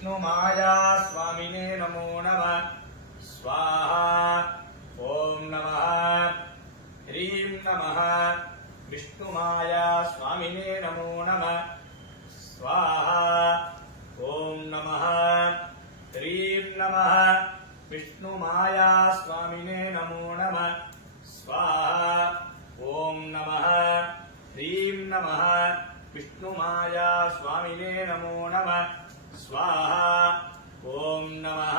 विष्णुमाया स्वामिने नमो नमः स्वाहा ओम नमः ह्रीं नमः विष्णुमाया स्वामिने नमो नमः स्वाहा ओम नमः ह्रीं नमः विष्णुमाया स्वामिने नमो नमः स्वाहा ओम नमः ह्रीं नमः विष्णुमाया स्वामिने नमो नमः स्वाहा ओम नमः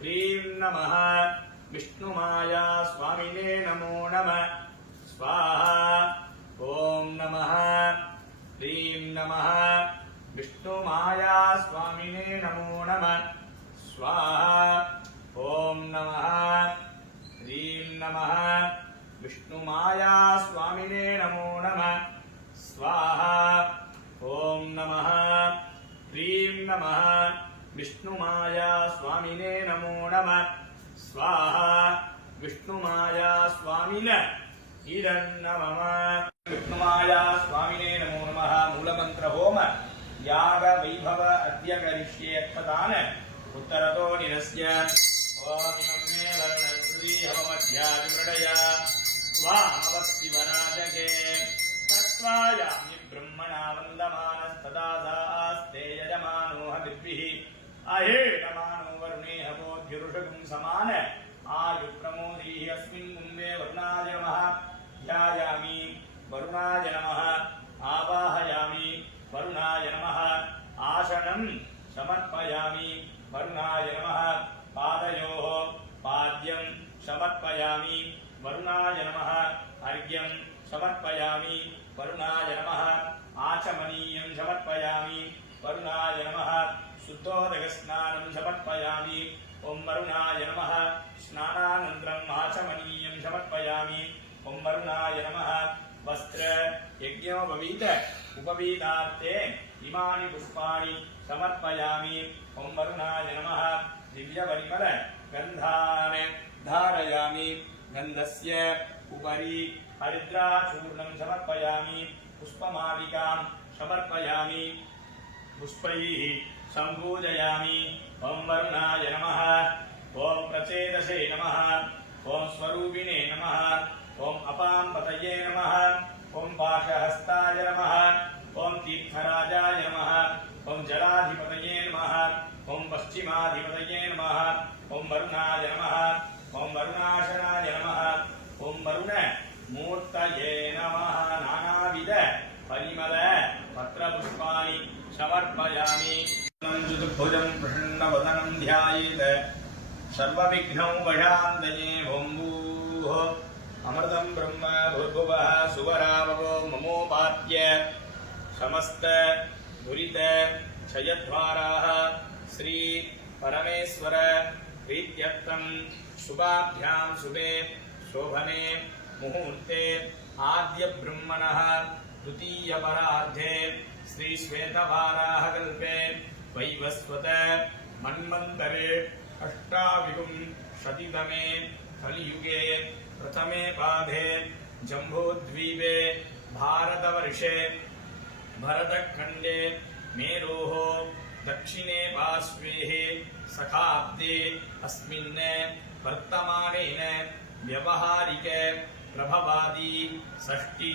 ह्रीं नमः विष्णुमाया स्वामिने नमो नमः स्वाहा ओम नमः ह्रीं नमः विष्णुमाया स्वामिने नमो नमः स्वाहा ओम नमः ह्रीं नमः विष्णुमाया स्वामिने नमो नमः स्वाहा ओम नमः ह्रीं नमः विष्णुमाया स्वामिने नमो नमः स्वाहा विष्णुमाया स्वामिने नमः विष्णुमाया स्वामिने नमो नमः मूलमंत्र होम याग वैभव अद्य करिष्ये अर्थदान उत्तरतो निरस्य ओम इमे वर्णश्री हवमध्यादिमृडया स्वामवस्तिवराजके तत्त्वायामि ब्रह्मणा वन्दमानस्तदासास्ते यजमानो हविद्भिः अहेतमानो वरुणेह बोध्युरुषगुं समान आयुप्रमोदीः अस्मिन् कुम्भे वरुणाय नमः ध्यायामि वरुणाय नमः आवाहयामि वरुणाय नमः आसनं समर्पयामि वरुणाय नमः पादयोः पाद्यं समर्पयामि वरुणाय नमः अर्घ्यं समर्पयामि वरुणाय नमः आचमनीयं समर्पयामि वरुणाय नमः शुद्धोदकस्नानं समर्पयामि ओं वरुणाय नमः स्नानानन्तरम् आचमनीयं समर्पयामि ओं वरुणाय नमः वस्त्र यज्ञोपवीत उपवीतार्थे इमानि पुष्पाणि समर्पयामि ओं वरुणाय नमः दिव्यपरिमल गन्धान् धारयामि गन्धस्य उपरि हरिद्राचूर्णं समर्पयामि पुष्पमालिकां समर्पयामि पुष्पैः सम्पूजयामि ओं वरुणाय नमः ओं प्रचेदसे नमः ओं स्वरूपिणे नमः ओं अपाम्पतये नमः ओं पाशहस्ताय नमः ओं तीर्थराजाय नमः ओं जलाधिपतये नमः ओं पश्चिमाधिपतये नमः ओं वरुणाय नमः ओं वरुणाशनाय नमः ओं वरुण मूर्तये नमः नानाविध परिमल पत्रपुष्पाणि समर्पयामि चतुर्भुजं प्रसन्नवदनं ध्यायेत् सर्वविघ्नौपशान्तये ओं भूः अमृतं ब्रह्म भूर्भुवः सुवरावो ममोपात्य समस्त दुरित क्षयद्वाराः श्री परमेश्वर प्रीत्यर्थं शुभाभ्यां शुभे शोभने मुहूर्ते आद्य ब्रह्मणः द्वितीय परार्धे श्री श्वेतवाराह कल्पे वैवस्वत मन्वन्तरे अष्टाविंशतितमे कलियुगे प्रथमे पादे जम्बूद्वीपे भारतवर्षे भरतखण्डे मेरोः दक्षिणे पार्श्वे सखाब्दे अस्मिन् वर्तमानेन व्यवहारिक प्रभवादि षष्ठी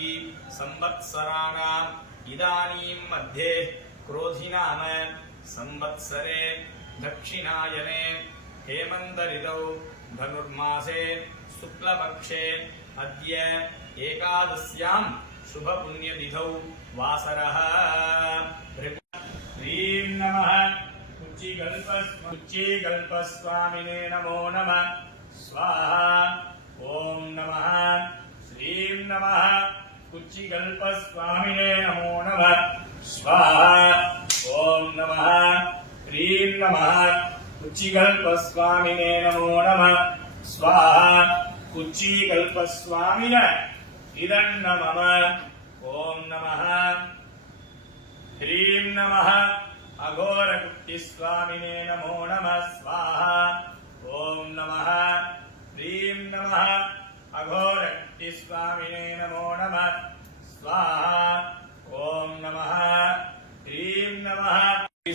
संवत्सराणाम् इदानीं मध्ये क्रोधिनाम संवत्सरे दक्षिणायने हेमन्त ऋतौ धनुर्मासे शुक्लपक्षे अद्य एकादश्यां शुभपुण्यतिथौ वासरः ह्रीं नमः कुच्चिकल्पस्वामिने नमो नमः स्वाहा ओम नमः श्रीं नमः कुच्चिकल्पस्वामिने नमो नमः स्वाहा ओम नमः ह्रीं नमः कुच्चिकल्पस्वामिने नमो नमः स्वाहा कुच्चिकल्पस्वामिने इदं नमः ओम नमः ह्रीं नमः अघोरकुट्टिस्वामिने नमो नमः स्वाहा ओम नमः ह्रीं नमः अघोरकुट्टिस्वामिने नमो नमः स्वाहा ओम नमः ह्रीं नमः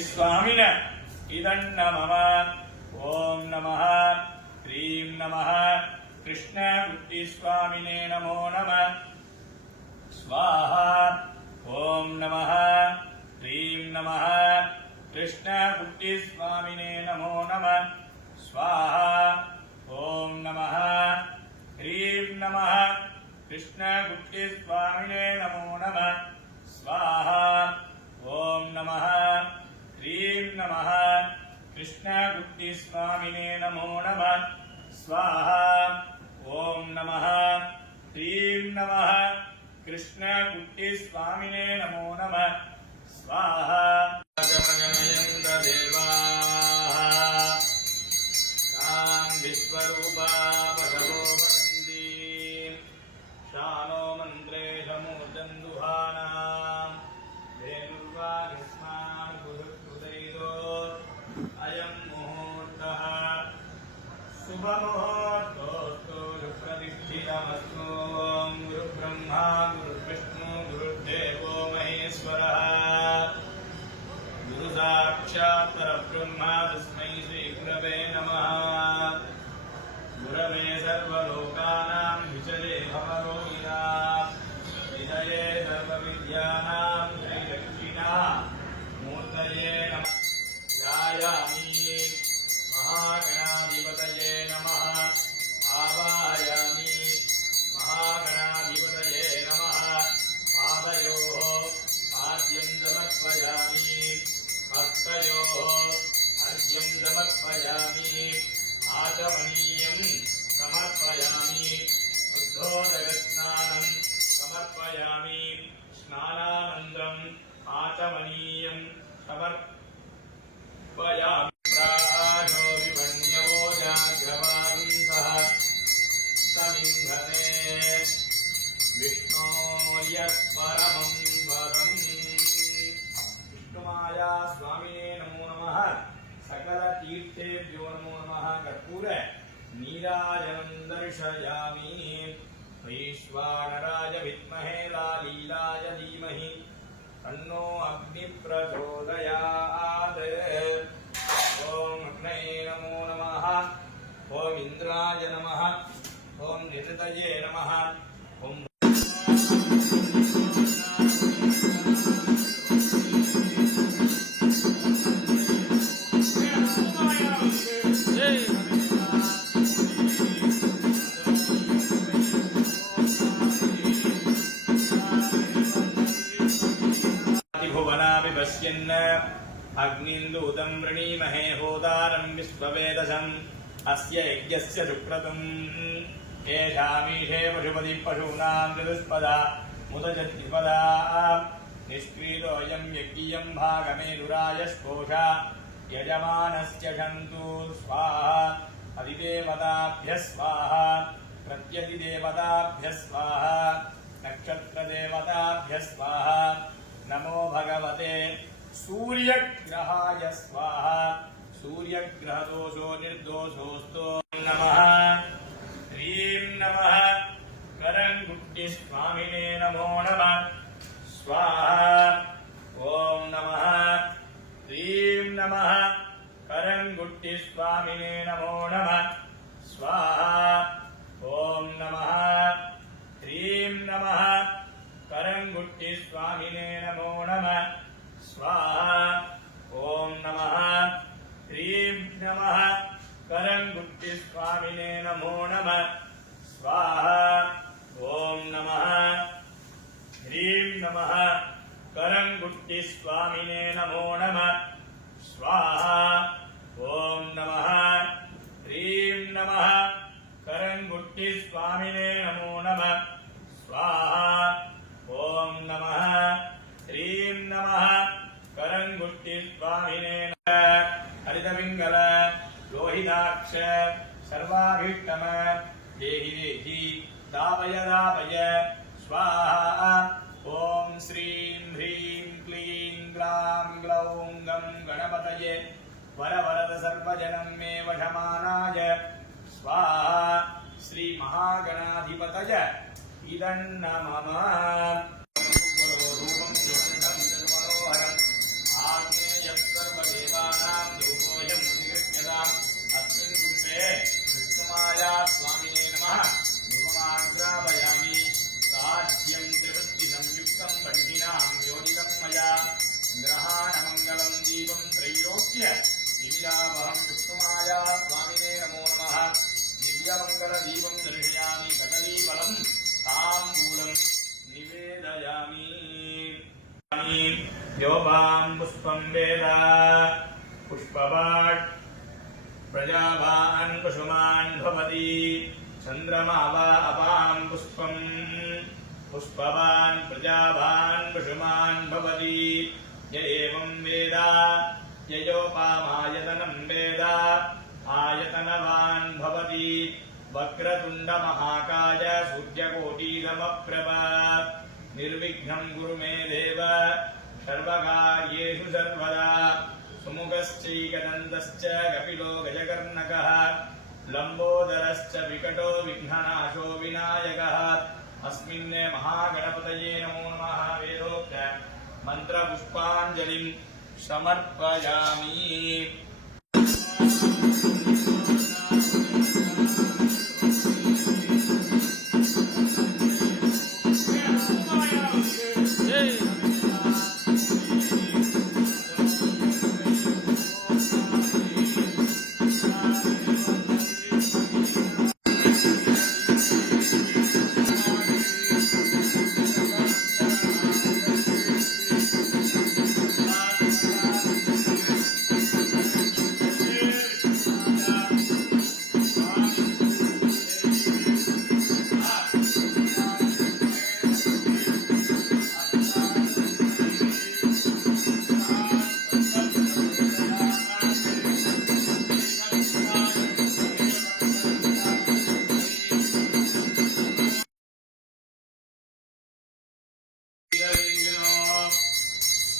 स्वामिने इदन्न मम ओम नमः ह्रीं नमः कृष्णगुट्टिस्वामिने नमो नमः स्वाहा ओम नमः ह्रीं नमः कृष्णगुट्टिस्वामिने नमो नमः स्वाहा ओम नमः ह्रीं नमः कृष्णगुट्टिस्वामिने नमो नमः स्वाहा ओम नमः ह्रीं नमः कृष्णगुट्टिस्वामिने नमो नमः स्वाहा ओम नमः ह्रीं नमः कृष्णगुट्टिस्वामिने नमो नमः स्वाहा जनयन्त देवाः तां विश्वरूपा पशवो वदन्ति शानो मन्त्रेशमूर्धन्दुहानां धेनुर्वागिस्मान् गुरुकृतैरो अयं मुहूर्तः शुभमुहूर्तोऽस्तु सुप्रतिष्ठितमस्तु गुरुब्रह्मा गुरुर्विष्णु गुरुर्देवो महेश्वरः गुरुसाक्षात् परब्रह्मा तस्मै श्रीगुरवे नमः गुरवे सर्वलोकानां विजये भवरोगिणां विजये सर्वविद्यानां श्रीलक्ष्मीनां मूर्तये नमः ध्यायामि महागणाधिपतये नमः आवाहयामि महागणाधिपतये नमः पादयोः पाद्यं समर्पयामि हस्तयोः अर्घ्यं समर्पयामि आचमनीयं समर्पयामि शुद्धोदकस्नानं समर्पयामि स्नानानन्तरम् आचमनीयं समर्पयामि प्राणो विमन्यवो जाग्रवाणी सह समिन्धते विष्णो यत्परमं वरम् विष्णुमाया स्वामिने नमो नमः सकल तीर्थेभ्यो नमो नमः कर्पूर नीराजनं दर्शयामि वैश्वानराय विद्महे लालीलाय धीमहि तन्नो अग्नि प्रचोदयात् ओम अग्नये नमो नमः ओम इंद्राय नमः ओम निरतये नमः ओम भुवनाभिपश्यन् अग्निन्दूतं वृणीमहे होदारं विश्ववेदसम् अस्य यज्ञस्य सुक्रतुम् येषामीशे पशुपतिः पशूनां चतुष्पदा मुदजद्विपदा निष्क्रीतोऽयं यज्ञियं भागमेधुराय स्पोषा यजमानस्य शन्तु स्वाहा अधिदेवताभ्यः स्वाहा प्रत्यधिदेवताभ्यः स्वाहा नक्षत्रदेवताभ्यः स्वाहा नमो भगवते सूर्यग्रहाय स्वाहा सूर्यग्रहदोषो निर्दोषोऽस्तु नमः ह्रीं नमः करङ्गुट्टिस्वामिने नमो नमः स्वाहा ॐ नमः ह्रीं नमः करङ्गुट्टिस्वामिने नमो नमः स्वाहा ॐ नमः ह्रीं नमः करङ्गुट्टिस्वामिने नमो नमः स्वाहा ॐ नमः ह्रीं नमः करङ्गुट्टिस्वामिने नमो नमः स्वाहा ॐ नमः ह्रीं नमः करङ्गुट्टिस्वामिने नमो नमः स्वाहा ॐ नमः ह्रीं नमः करङ्गुट्टिस्वामिने नमो नमः स्वाहा ॐ नमः ह्रीं नमः करङ्गुट्टिस्वामिने हरितपिङ्गल लोहिताक्ष सर्वाभीष्टम देहि देहि दापय दापय स्वाहा ॐ श्रीं ह्रीं क्लीं ग्लां ग्लौं गं गणपतये वरवरद सर्वजनं मे वशमानाय स्वाहा श्री महागणाधिपतय इदन्न मम रूपं त्रिकण्ठं मनोहरम् आग्नेयः सर्वदेवानां रूपो योपां पुष्पं वेद पुष्पवाट् प्रजावान् कुसुमान् भवति चन्द्रमा वा अपां पुष्पं पुष्पवान् प्रजावान् कुसुमान् भवति य एवं वेद ययोपामायतनं वेद आयतनवान् भवति वक्रतुण्डमहाकाय सूर्यकोटिसमप्रभ निर्विघ्नं कुरु मे देव सर्वकार्येषु सर्वदा सुमुखश्चैकदन्तश्च कपिलो गजकर्णकः लम्बोदरश्च विकटो विघ्ननाशो विनायकः अस्मिन् महागणपतये नमो नमः वेदोक्त मन्त्रपुष्पाञ्जलिं समर्पयामि।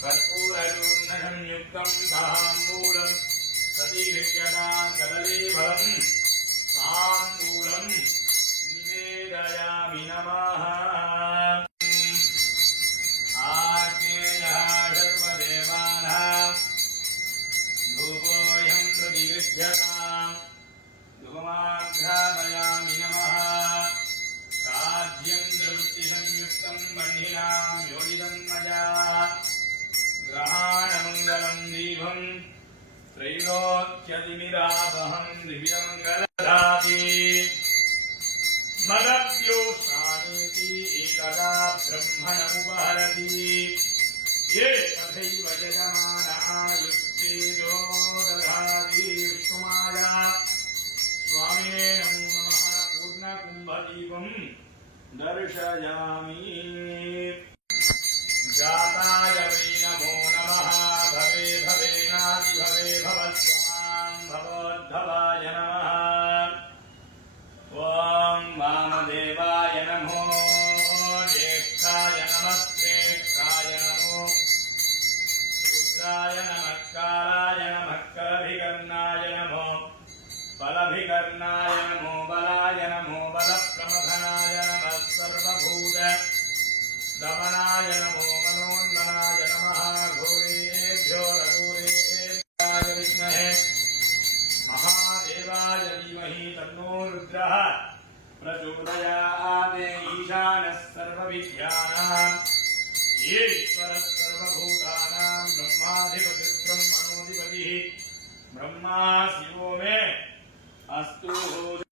कर्पूरचूर्णसंयुक्तं ताम्बूलं सतीभिर्यदां कदलीफलं ताम्बूलं निवेदयामि नमः। आग्नेयः सर्वदेवानां धूपोऽयं प्रतिगृह्यताम् धूमाघ्रापयामि नमः। राज्यं द्रवृत्तिसंयुक्तं बह्निनां योजितं मया ग्रहाणमङ्गलं दीपं त्रैलोक्यतिमिरापहं दिव्यमङ्गलदाति मदप्योष्णानीति एकदा ब्रह्मणमुपहरति ये तथैव यजमान आयुक्तेजो दधाति विष्णुमाया स्वामिने नमो नमः। पूर्णकुम्भदीपं दर्शयामि। जाताय वै नमो नमः। भवे भवेनादिभवे भवस्यां भवोद्भवाय नमः। ॐ वामदेवाय नमो ज्येष्ठाय नमस्तेष्ठाय नमो रुद्राय नमः कालाय नमः कलभिकर्णाय नमो बलभिकर्णाय नमो बलाय नमो बलप्रमथनाय नमः सर्वभूत दमनाय नमो मनोन्मनाय नमः। घोरेभ्यो रघोरेभ्याय विद्महे महादेवाय धीमहि तन्नो रुद्रः प्रचोदयात्। ईशानः सर्वविद्यानां ईश्वरः सर्वभूतानां ब्रह्माधिपतिः ब्रह्मणोऽधिपतिः ब्रह्मा शिवो मे अस्तु।